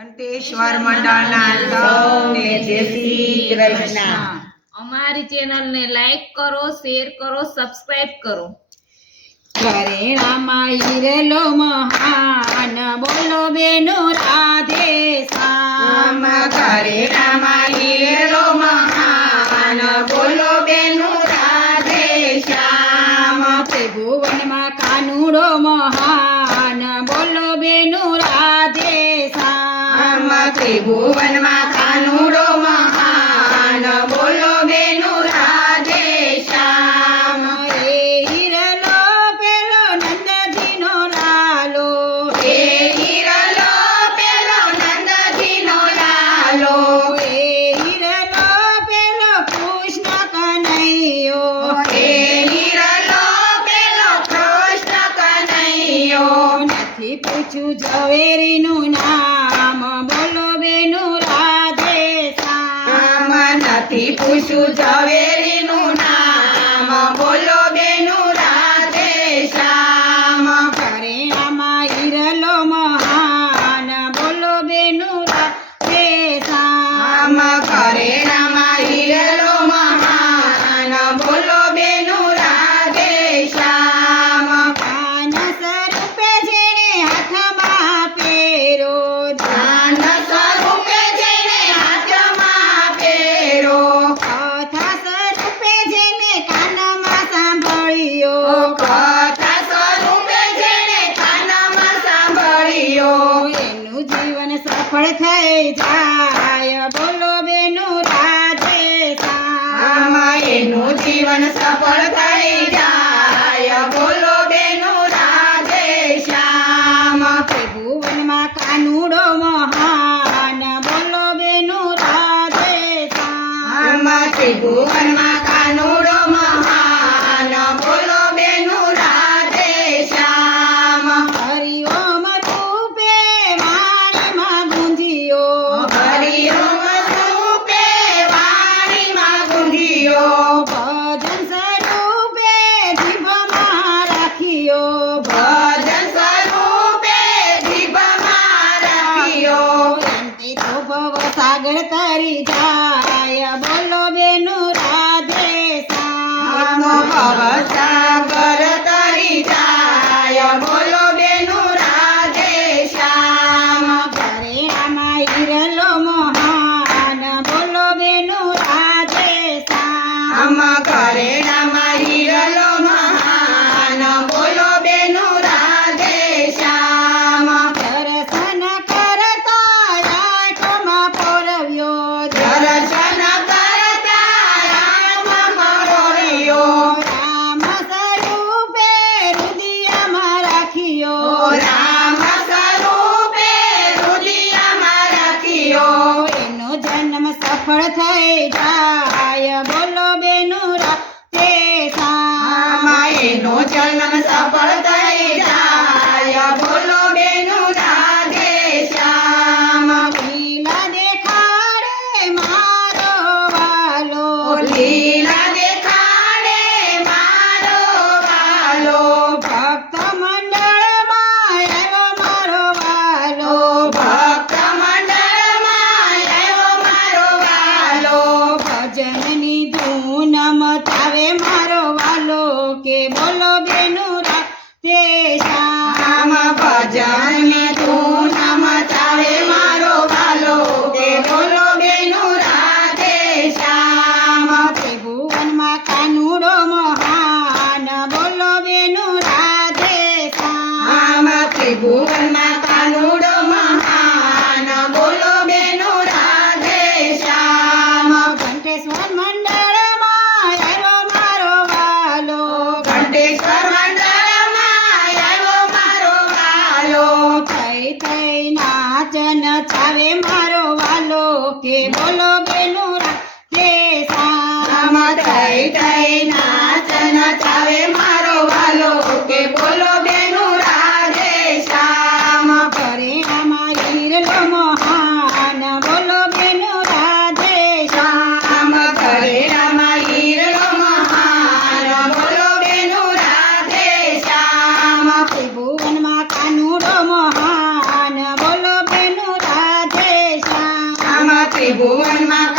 કંટેશ્વર મંડળના સૌને જય શ્રી કૃષ્ણ। અમારી ચેનલને લાઈક કરો, શેર કરો, સબસ્ક્રાઇબ કરો। ઘરેણામાં હિરેલો મહાન બોલો બેનો રાધે શ્યામ। ઘરેણામાં હિરેલો મહાન બોલો બેનો રાધે શ્યામ। ત્રિભુવનમાં કાનુડો મહાન બોલો બેનો રાધે શ્યામ। ત્રિભુવનમાં કાનુડો મહાન બોલો બેનો રાધે શ્યામ। એ હિરલો પેલો નંદજીનો લાલો, એ હિરલો પેલો નંદજીનો લાલો, એ હિરલો પેલો કૃષ્ણ કનૈયો, એ હિરલો પેલો કૃષ્ણ કનૈયો। નથી પૂછ્યું ઝવેરીનું નામ બોલો બેનો રાધે શ્યામ। નથી પૂછ્યું ઝવેરીનું નામ બોલો બેનો રાધે શ્યામ। ઘરેણામાં હિરલો મહાન બોલો બેનો રાધે શ્યામ। ઘરેણામાં હિરલો મહાન બોલો બેનો રાધે શ્યામ। કાન સ્વરૂપે જેણે હાથમાં પહેરો, દાન સ્વરૂપે જેને હાથમાં પહેરો, કથા સ્વરૂપે જેને કાનમાં સાંભળ્યો, કથા સ્વરૂપે જેને કાનમાં સાંભળ્યો, એનું જીવન સફળ થઈ જાય બોલો બેનો રાધે શ્યામ। એનું જીવન સફળ થઈ જાય બોલો બેનો રાધે શ્યામ। ત્રિભુવનમાં કાનુડો મહાન બોલો બેનો રાધે શ્યામ। ત્રિભુવનમાં કાનુડો મહાન બોલો બેનો રાધે શ્યામ। હરિઓમ રૂપે વાણીમાં ગુંજ્યો, હરિઓમ રૂપે વાણીમાં ગુંજ્યો, ભજન સ્વરૂપે જીભમાં રાખ્યો, ભજન સ્વરૂપે જીભમાં રાખ્યો। એમથી તો ભવ સાગર તરી જાય બોલો બેનો રાધે શ્યામ। ભવસાગર તરી જાય બોલો બેનો રાધે શ્યામ। ઘરેણામાં હિરલો મહાન બોલો બેનો રાધે શ્યામ। ઘરેણામાં હિરલો મહાન બોલો બેનો રાધે શ્યામ। દર્શન કરતા આંખમાં પોરવ્યો, દર્શન કરતા રામમાં રોયો, રામ સ્વરૂપે હૃદયમાં રાખ્યો, રામ સ્વરૂપે હૃદયમાં રાખ્યો। એનો જન્મ સફળ થઈ જાય બોલો બેનો રાધે શ્યામ। એનો જન્મ સફળ થઈ જાય બોલો બેનો રાધે શ્યામ। લીલા દેખાડે મારો વાલો, લીલા દેખાડે મારો વાલો, ભક્ત મંડળમાં આવ્યો મારો વાલો, ભક્ત મંડળમાં આવ્યો મારો વાલો, ભજનની ધૂન મચાવે મારો વાલો કે બોલો બેનો રાધે શ્યામ। ભજનની ધૂન મચાવે મારો વાલો કે બોલો બેનો રાધે શ્યામ। ત્રિભુવનમાં કાનુડો મહાન બોલો બેનો રાધે શ્યામ। ત્રિભુવનમાં કાનુડો મહાન બોલો બેનો રાધે શ્યામ। ઘંટેશ્વર મંડળમાં આવ્યો મારો વાલો, ઘંટેશ્વર મંડળમાં આવ્યો મારો વાલો, થઈ થઈ નાચ નચાવે મારો વાલો કે બોલો બેનો રાધે શ્યામ। થઈ થઈ નાચ નચાવે મારો વાલો કે બોલો બેનો રાધે શ્યામ। ઘરેણામાં હિરલો મહાન બોલો બેનો રાધે શ્યામ। ઘરેણામાં હિરલો મહાન બોલો બેનો રાધે શ્યામ। ત્રિભુવનમાં કાનુડો મહાન બોલો બેનો રાધે ભુવનમાં